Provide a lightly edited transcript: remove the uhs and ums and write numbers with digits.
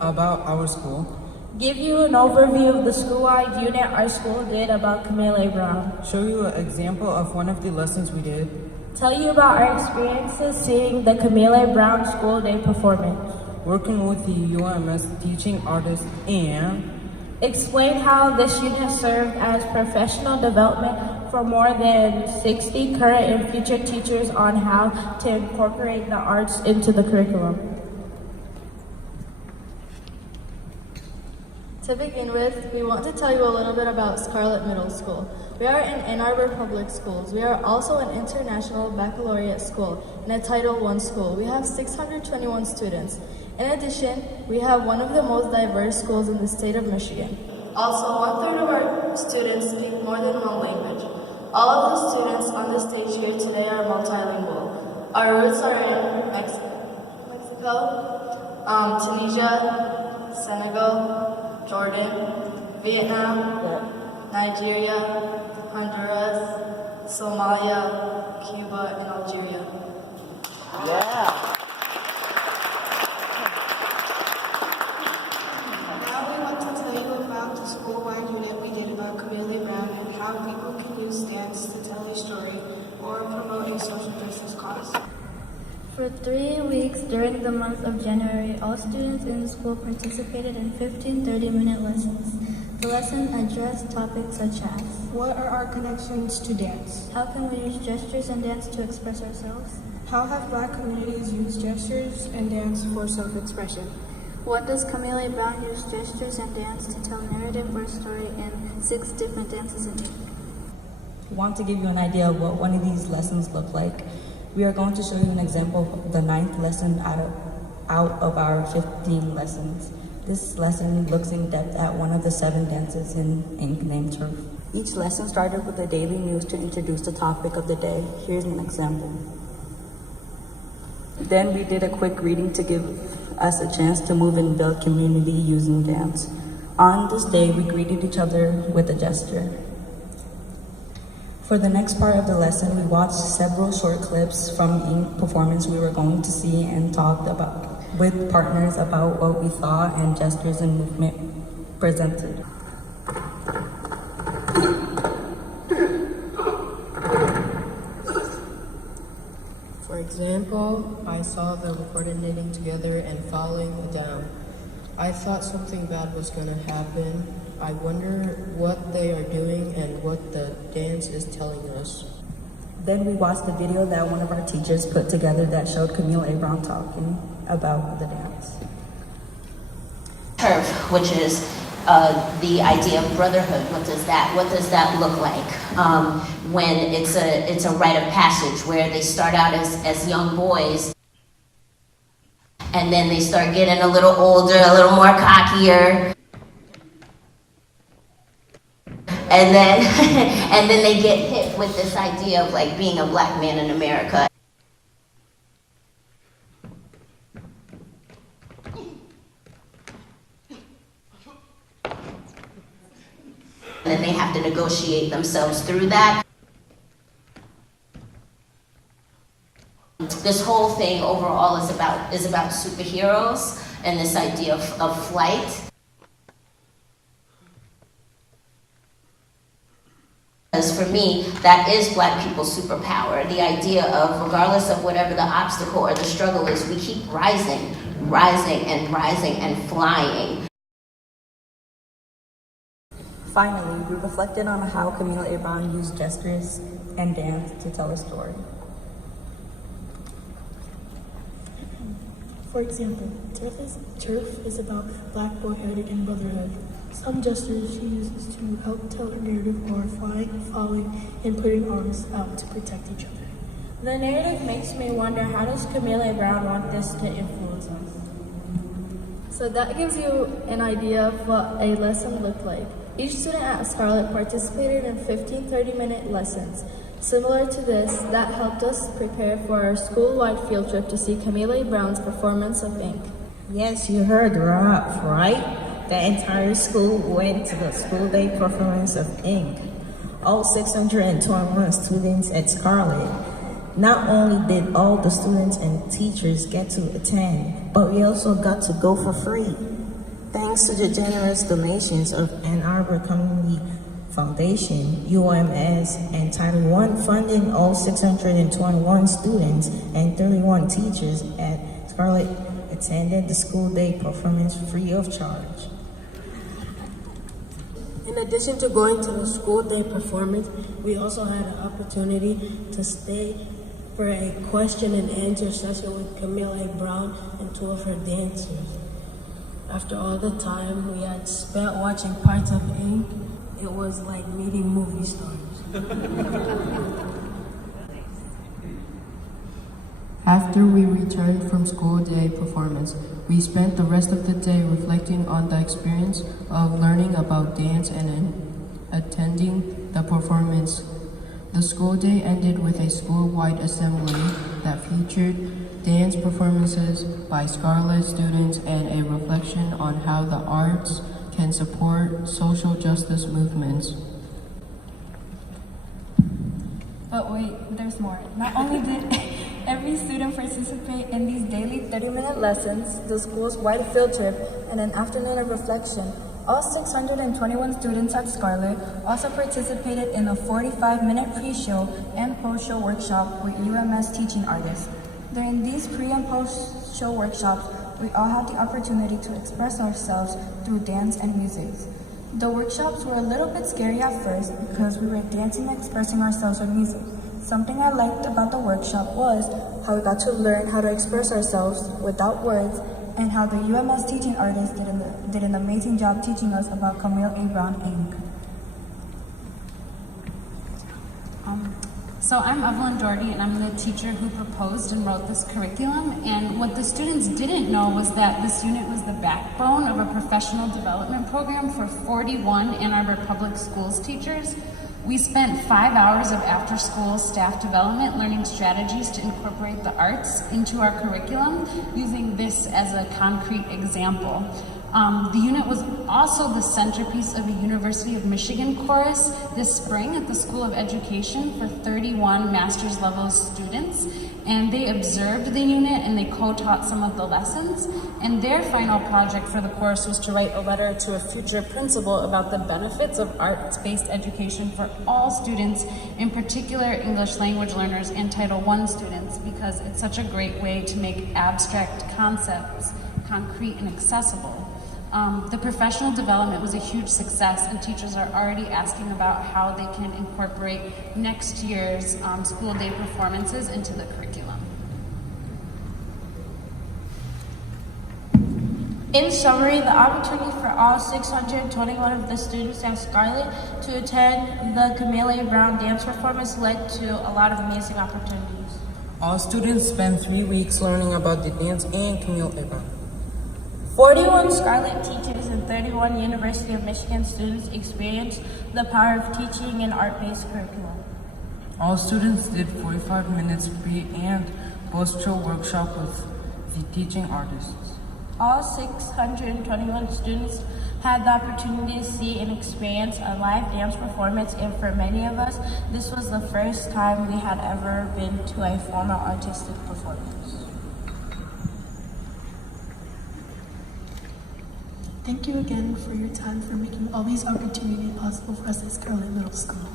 about our school. Give you an overview of the school-wide unit our school did about Camille Brown. Show you an example of one of the lessons we did. Tell you about our experiences seeing the Camille Brown School Day performance. Working with the UMS teaching artists and explain how this unit served as professional development for more than 60 current and future teachers on how to incorporate the arts into the curriculum. To begin with, we want to tell you a little bit about Scarlett Middle School. We are in Ann Arbor Public Schools. We are also an international baccalaureate school and a Title I school. We have 621 students. In addition, we have one of the most diverse schools in the state of Michigan. Also, 1/3 of our students speak more than one language. All of the students on the stage here today are multilingual. Our roots are in Mexico, Tunisia, Senegal, Jordan, Vietnam, Nigeria, Honduras, Somalia, Cuba, and Algeria. yeah. Now we want to tell you about the school-wide unit we did about Camille Brown and how people can use dance to tell a story or promote a social justice cause. For 3 weeks during the month of January, all students in the school participated in 15 30-minute lessons. The lesson addressed topics such as: What are our connections to dance? how can we use gestures and dance to express ourselves? How have Black communities used gestures and dance for self-expression? What does Camille Brown use gestures and dance to tell a narrative or story in 6 different dances in ink? We want to give you an idea of what one of these lessons look like. We are going to show you an example of the 9th lesson out of our 15 lessons. This lesson looks in depth at one of the 7 dances in ink named Turf. Each lesson started with the daily news to introduce the topic of the day. Here's an example. Then we did a quick reading to give us a chance to move and build community using dance. On this day, we greeted each other with a gesture. For the next part of the lesson, we watched several short clips from ink performance we were going to see and talked about with partners about what we thought and gestures and movement presented. For example, I saw them coordinating together and falling down. I thought something bad was going to happen. I wonder what they are doing and what the dance is telling us. Then we watched a video that one of our teachers put together that showed Camille Brown talking about the dance. Turf, which is the idea of brotherhood. What does that look like? When it's a rite of passage where they start out as young boys, and then they start getting a little older, a little more cockier. And then, and then they get hit with this idea of like being a Black man in America. And then they have to negotiate themselves through that. This whole thing overall is about superheroes and this idea of flight. Because for me, that is Black people's superpower. The idea of, regardless of whatever the obstacle or the struggle is, we keep rising, rising and rising and flying. Finally, we reflected on how Camille Brown used gestures and dance to tell a story. For example, Turf is about Black boyhood and brotherhood. Some gestures she uses to help tell her narrative are flying, falling, and putting arms out to protect each other. The narrative makes me wonder, how does Camille Brown want this to influence us? So that gives you an idea of what a lesson looked like. Each student at Scarlett participated in 15 30-minute lessons. Similar to this, that helped us prepare for our school-wide field trip to see Camille Brown's performance of ink. Yes, you heard right? The entire school went to the school day performance of ink. All 621 students at Scarlett. Not only did all the students and teachers get to attend, but we also got to go for free. Thanks to the generous donations of Ann Arbor Community Foundation, UMS, and Title I funding, all 621 students and 31 teachers at Scarlett attended the school day performance free of charge. In addition to going to the school day performance, we also had an opportunity to stay for a question and answer session with Camille Brown and 2 of her dancers. After all the time we had spent watching parts of Ink, it was like meeting movie stars. After we returned from school day performance, we spent the rest of the day reflecting on the experience of learning about dance and attending the performance. The school day ended with a school-wide assembly that featured dance performances by Scarlett students and a reflection on how the arts can support social justice movements. But wait, there's more. Not only did every student participate in these daily 30-minute lessons, the school's wide field trip, and an afternoon of reflection, all 621 students at Scarlett also participated in a 45-minute pre-show and post-show workshop with UMS teaching artists. During these pre- and post-show workshops, we all had the opportunity to express ourselves through dance and music. The workshops were a little bit scary at first because we were dancing and expressing ourselves with music. Something I liked about the workshop was how we got to learn how to express ourselves without words, and how the UMS teaching artists did an amazing job teaching us about Camille Brown, Inc. So I'm Evelyn Doherty, and I'm the teacher who proposed and wrote this curriculum. And what the students didn't know was that this unit was the backbone of a professional development program for 41 Ann Arbor Public Schools teachers. We spent 5 hours of after-school staff development learning strategies to incorporate the arts into our curriculum, using this as a concrete example. The unit was also the centerpiece of a University of Michigan chorus this spring at the School of Education for 31 master's level students, and they observed the unit and they co-taught some of the lessons, and their final project for the course was to write a letter to a future principal about the benefits of arts-based education for all students, in particular English language learners and Title I students, because it's such a great way to make abstract concepts concrete and accessible. The professional development was a huge success, and teachers are already asking about how they can incorporate next year's school day performances into the curriculum. In summary, the opportunity for all 621 of the students at Scarlett to attend the Camille Brown dance performance led to a lot of amazing opportunities. All students spent 3 weeks learning about the dance and Camille Brown. 41 Scarlett teachers and 31 University of Michigan students experienced the power of teaching an art-based curriculum. All students did 45 minutes pre- and post-show workshop with the teaching artists. All 621 students had the opportunity to see and experience a live dance performance, and for many of us, this was the first time we had ever been to a formal artistic performance. Thank you again for your time for making all these opportunities possible for us at Scarlett Middle School.